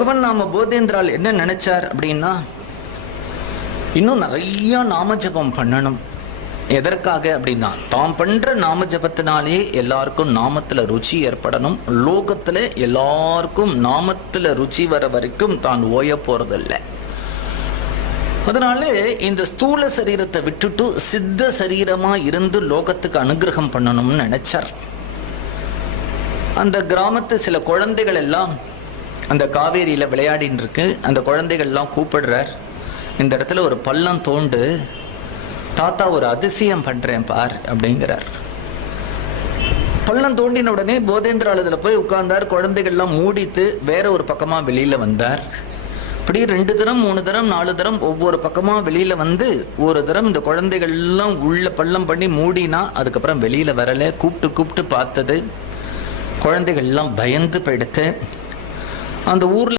பகவான் நாம போதேந்திரால் என்ன நினைச்சார் அப்படின்னா இன்னும் நிறைய நாம ஜபம் பண்ணணும். எதற்காக அப்படின்னா தாம் பண்ற நாம ஜபத்தினாலே எல்லாருக்கும் நாமத்துல ருச்சி ஏற்படணும். லோகத்துல எல்லாருக்கும் நாமத்துல ருச்சி வர வரைக்கும் தான் ஓய போறதில்லை. அதனால இந்த ஸ்தூல சரீரத்தை விட்டுட்டு சித்த சரீரமா இருந்து லோகத்துக்கு அனுகிரகம் பண்ணணும்னு நினைச்சார். அந்த கிராமத்து சில குழந்தைகள் எல்லாம் அந்த காவேரியில் விளையாடின்னு இருக்கு. அந்த குழந்தைகள்லாம் கூப்பிடுறார். இந்த இடத்துல ஒரு பள்ளம் தோண்டு தாத்தா ஒரு அதிசயம் பண்ணுறேன் பார் அப்படிங்கிறார். பள்ளம் தோண்டின உடனே போதேந்திரால் இதுல போய் உட்கார்ந்தார். குழந்தைகள்லாம் மூடித்து வேற ஒரு பக்கமாக வெளியில் வந்தார். இப்படி ரெண்டு தரம் மூணு தரம் நாலு தரம் ஒவ்வொரு பக்கமாக வெளியில் வந்து ஒரு தரம் இந்த குழந்தைகள்லாம் உள்ள பள்ளம் பண்ணி மூடினா அதுக்கப்புறம் வெளியில் வரலை. கூப்பிட்டு கூப்பிட்டு பார்த்தது. குழந்தைகள்லாம் பயந்து போயிடுத்து. அந்த ஊரில்